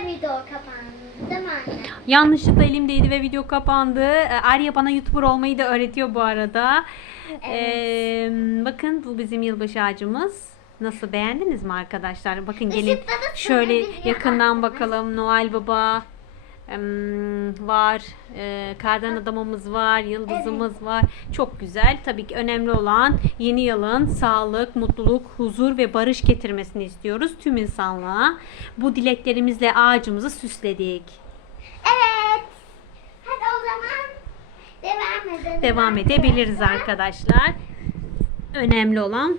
ve video kapandı değil mi anne? Yanlışlıkla elimdeydi ve video kapandı. Ee, Arya bana YouTuber olmayı da öğretiyor bu arada. Ee, bakın bu bizim yılbaşı ağacımız. Nasıl beğendiniz mi arkadaşlar? Bakın gelin Işıkta da şöyle yakından bakalım. Noel Baba var. Ee, kardan adamımız var. Yıldızımız var. Çok güzel. Tabii ki önemli olan yeni yılın sağlık, mutluluk, huzur ve barış getirmesini istiyoruz tüm insanlığa. Bu dileklerimizle ağacımızı süsledik. Evet. Hadi o zaman devam edelim. devam edebiliriz arkadaşlar. Önemli olan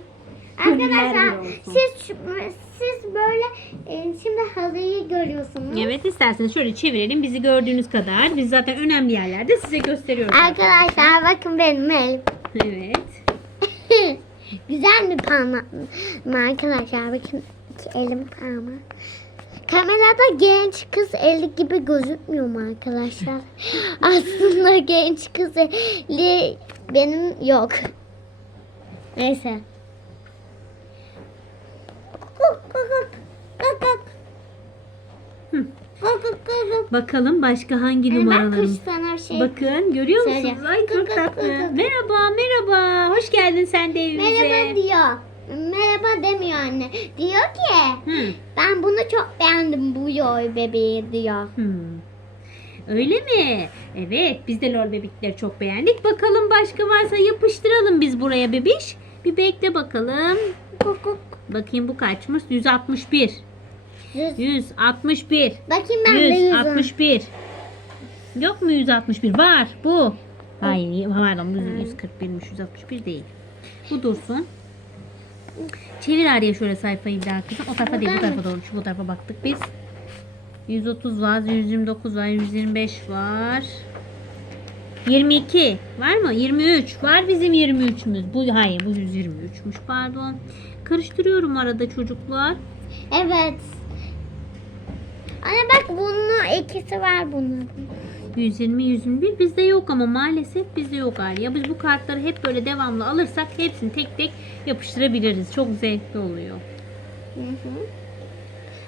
Arkadaşlar siz siz böyle e, şimdi halıyı görüyorsunuz. Evet isterseniz şöyle çevirelim bizi gördüğünüz kadar. Biz zaten önemli yerlerde size gösteriyoruz. Arkadaşlar bakın benim elim. Evet. Güzel bir parmak arkadaşlar. Bakın iki elim parmağı. Kamerada genç kız eli gibi gözükmüyor mu arkadaşlar? Aslında genç kız eli benim yok. Neyse. Bakalım başka hangi numaralarımız? şey. Bakın görüyor Söyle. musunuz? Ay çok tatlı. Merhaba merhaba. Hoş geldin sen de evimize. Merhaba diyor. Merhaba demiyor anne. Diyor ki Hı. ben bunu çok beğendim bu yoy bebeği diyor. Hmm. Öyle mi? Evet biz de lol bebekleri çok beğendik. Bakalım başka varsa yapıştıralım biz buraya bebiş. Bir bekle bakalım. Kukuk. Bakayım bu kaçmış? 161. Yüz. 161. Bakayım ben de yüzüm. 161. Yok mu 161? Var bu. Hayır pardon bu 141'miş 161 değil. Bu dursun. Çevir araya şöyle sayfayı bir daha kızım. O tarafa değil bu tarafa doğru. Şu bu tarafa baktık biz. 130 var, 129 var, 125 var. 22 var mı? 23 var bizim 23'ümüz. Bu hayır bu 123'müş pardon. Karıştırıyorum arada çocuklar. Evet. Anne bak bunun ikisi var bunun. 120, 121 bizde yok ama maalesef bizde yok Arya. Biz bu kartları hep böyle devamlı alırsak hepsini tek tek yapıştırabiliriz. Çok zevkli oluyor. Hı hı.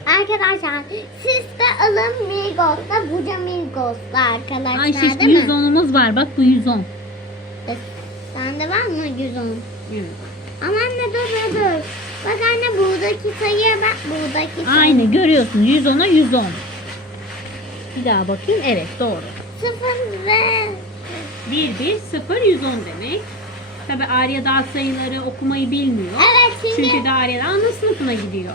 Arkadaşlar siz de alın Migos'ta Buca Migos'ta arkadaşlar Ayşe işte değil mi? 110'umuz var. Bak bu 110. Evet. Sende var mı 110? Evet. Ama anne dur dur dur. Bak anne buradaki sayıya bak buradaki sayı. Aynı görüyorsun. 110'a 110. Bir daha bakayım. Evet doğru. Sıfır ve 1, 1, 0, 110 demek. Tabi Arya daha sayıları okumayı bilmiyor. Evet şimdi Çünkü daha Arya daha ana sınıfına gidiyor.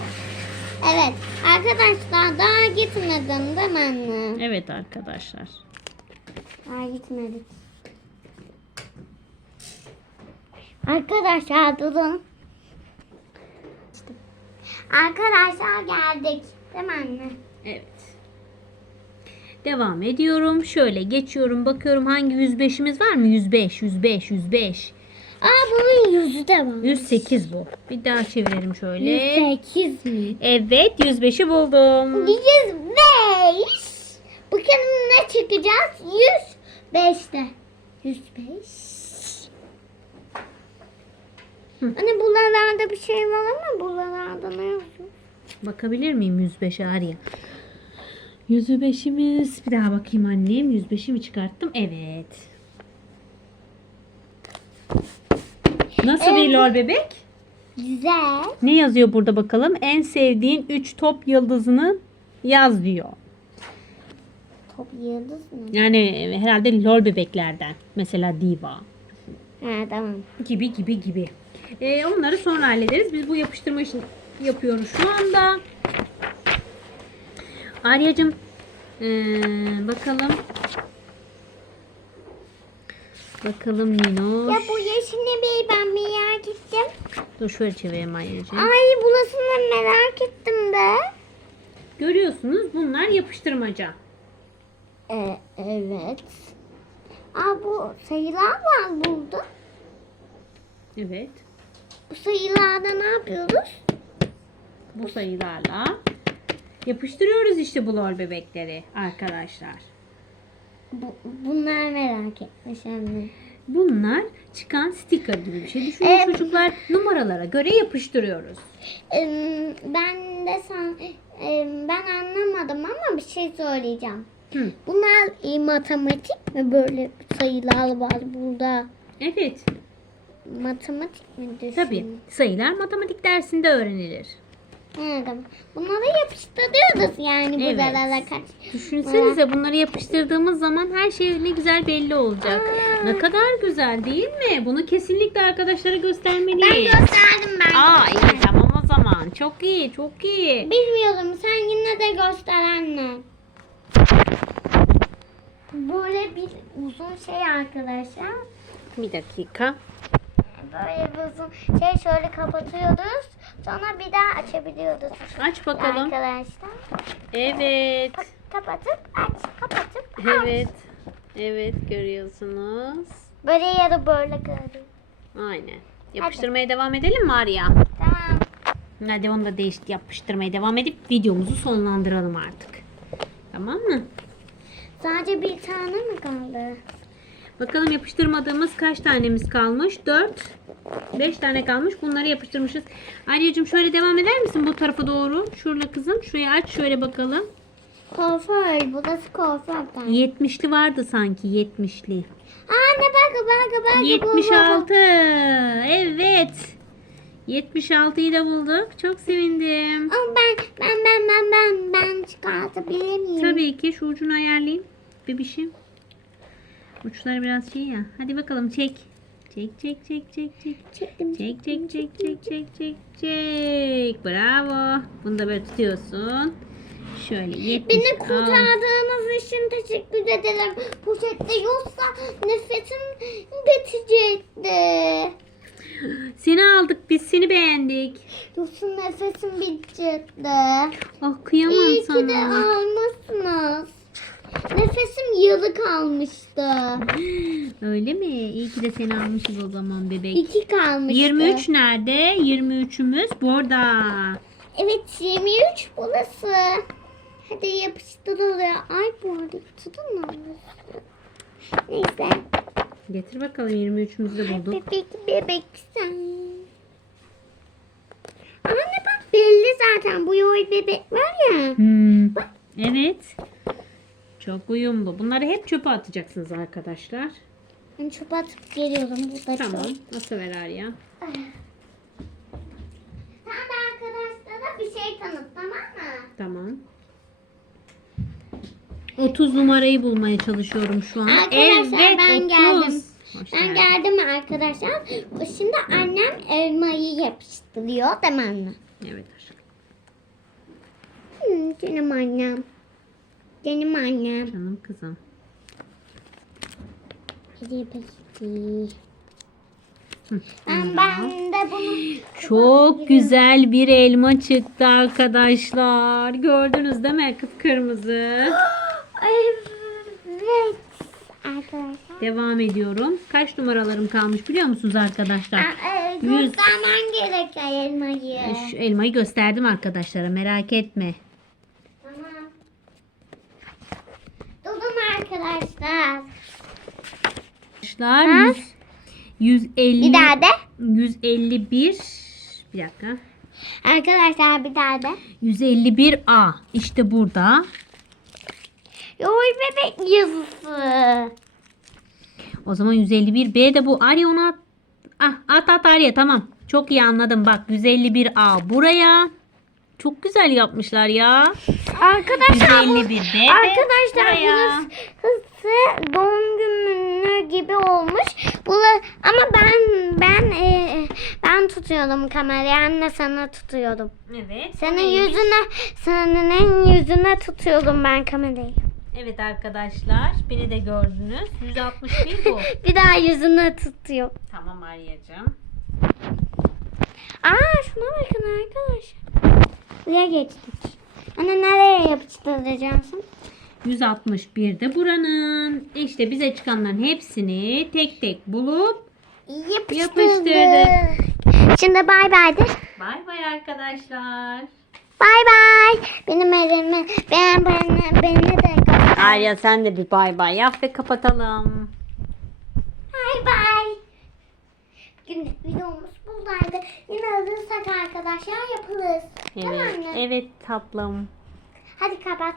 Evet arkadaşlar daha gitmedim değil mi anne? Evet arkadaşlar. Daha gitmedik. Arkadaşlar durun. Arkadaşlar geldik. Değil mi anne? Evet. Devam ediyorum. Şöyle geçiyorum. Bakıyorum hangi 105'imiz var mı? 105, 105, 105. Aa bunun yüzü de var. 108 bu. Bir daha çevirelim şöyle. 108 mi? Evet 105'i buldum. 105. Bakalım ne çıkacağız? 105'te. 105. Hı. Anne buralarda bir şey var ama buralarda ne yazıyor? Bakabilir miyim 105'e Arya? 105'imiz. Bir daha bakayım annem. 105'i mi çıkarttım? Evet. Nasıl bir lol bebek? Güzel. Ne yazıyor burada bakalım? En sevdiğin 3 top yıldızını yaz diyor. Top yıldız mı? Yani e, herhalde lol bebeklerden. Mesela diva Ha tamam. gibi gibi gibi. Ee, onları sonra hallederiz. Biz bu yapıştırma işini yapıyoruz şu anda. Aryacığım ee, bakalım. Bakalım Nino. Ya bu yeşil ne bey ben merak ettim. Dur şöyle çevireyim Aryacığım. Ay burasını merak ettim de. Görüyorsunuz bunlar yapıştırmaca. Ee, evet. Aa bu sayılar var burada. Evet. Bu sayılarda ne yapıyoruz? Bu sayılarla yapıştırıyoruz işte bu lol bebekleri arkadaşlar. Bu, bunlar merak etmiş anne. Bunlar çıkan sticker gibi bir şey. Düşünün Evet. çocuklar numaralara göre yapıştırıyoruz. Ben de san, ben anlamadım ama bir şey söyleyeceğim. Hı. Bunlar e, matematik mi böyle sayılar var burada? Evet. Matematik mi düşün? Tabii. Sayılar matematik dersinde öğrenilir. Anladım. Bunları yapıştırıyoruz yani Evet. buralara kaç. Düşünsenize bunları yapıştırdığımız zaman her şey ne güzel belli olacak. Aa. Ne kadar güzel değil mi? Bunu kesinlikle arkadaşlara Ben göstermeliyiz. gösterdim ben. Aa iyi tamam o zaman. Çok iyi çok iyi. Bilmiyorum sen yine de göster anne. Böyle bir uzun şey arkadaşlar. Bir dakika. Böyle bir uzun şey şöyle kapatıyoruz. Sonra bir daha açabiliyoruz. Aç bakalım. Arkadaşlar. Evet. Ka- kapatıp aç, kapatıp aç. Evet. Evet görüyorsunuz. Böyle ya da böyle görüyorum. Aynen. Yapıştırmaya devam edelim mi Arya? Tamam. Hadi onu da değiş yapıştırmaya devam edip videomuzu sonlandıralım artık. Tamam mı? Sadece bir tane mi kaldı? Bakalım yapıştırmadığımız kaç tanemiz kalmış? 4 5 tane kalmış. Bunları yapıştırmışız. Arya'cığım şöyle devam eder misin bu tarafa doğru? Şurada kızım. Şurayı aç şöyle bakalım. Kuaför. Burası kuaför. ben. 70'li vardı sanki 70'li. Anne bak bak bak. 76. Evet. 76'yı da bulduk. Çok sevindim. Ama ben ben ben ben ben ben çıkartabilir miyim? Tabii ki şu ucunu ayarlayayım. Bebişim. Uçları biraz şey ya. Hadi bakalım çek. Çek çek çek çek çek. Çektim. Çek çek çek çek çek çek çek. Bravo. Bunu da böyle tutuyorsun. Şöyle 70. Beni kurtardığınız için teşekkür ederim. Poşette yoksa nefesim bitecekti. Seni aldık biz seni beğendik. Yoksa nefesim bitecekti. Ah kıyamam İyi ki de sana. almışsınız. Yarı kalmıştı. Öyle mi? İyi ki de seni almışız o zaman bebek. İki kalmıştı. 23 nerede? 23'ümüz burada. Evet 23 burası. Hadi yapıştırılıyor. Ay bu arada mu? Neyse. Getir bakalım 23'ümüzü de bulduk. Bebek bebek sen. Anne bak belli zaten bu yoy bebek var ya. Hmm, Evet. Çok uyumlu. Bunları hep çöpe atacaksınız arkadaşlar. Ben çöpe atıp geliyorum burada Tamam. çok. Nasıl ver Arya? Sen de arkadaşlara bir şey tanıt tamam mı? Tamam. 30 numarayı bulmaya çalışıyorum şu an. Arkadaşlar evet, ben 30. geldim. Hoş Ben geldin. geldim arkadaşlar. Şimdi annem elmayı yapıştırıyor değil mi anne? Evet aşkım. Hmm, canım annem. Canım annem. Canım kızım. Peki. Hı, Ben, ben de bunu Çok güzel bir elma çıktı arkadaşlar. Gördünüz değil mi? Kıpkırmızı. Evet. Arkadaşlar. Devam ediyorum. Kaç numaralarım kalmış biliyor musunuz arkadaşlar? E. Göstermen gerekiyor elmayı. Şu elmayı gösterdim arkadaşlara merak etme. Tamam. Durun arkadaşlar. Arkadaşlar? 100, 150 Bir daha de. 151 bir dakika. Arkadaşlar bir daha de. 151A işte burada. Yoy bebek yazısı. O zaman 151B de bu. Arya onu at. Ah, at at Arya tamam. Çok iyi anladım bak 151A buraya. Çok güzel yapmışlar ya. Arkadaşlar bu, 151B de arkadaşlar burası doğum günü gibi olmuş. Bula, ama ben ben e, ben tutuyorum kamerayı anne sana tutuyorum. Evet. Senin neymiş? yüzüne senin yüzüne tutuyorum ben kamerayı. Evet arkadaşlar beni de gördünüz. 161 bu. Bir daha yüzüne tutuyor. tamam Arya'cığım. Aa şuna bakın arkadaşlar. Buraya geçtik. Anne nereye yapıştıracaksın? 161 de buranın. İşte bize çıkanların hepsini tek tek bulup Yapıştırdık. Yapıştırdık. Şimdi bay bay de. bay bay arkadaşlar. Bay bay. Benim elimi ben beni, beni de göster. Arya sen de bir bay bay yap ve kapatalım. Bay bay. Videomuz buradaydı. Yine alırsak arkadaşlar yaparız. Tamam Evet, mı? evet tatlım. Hadi kapat.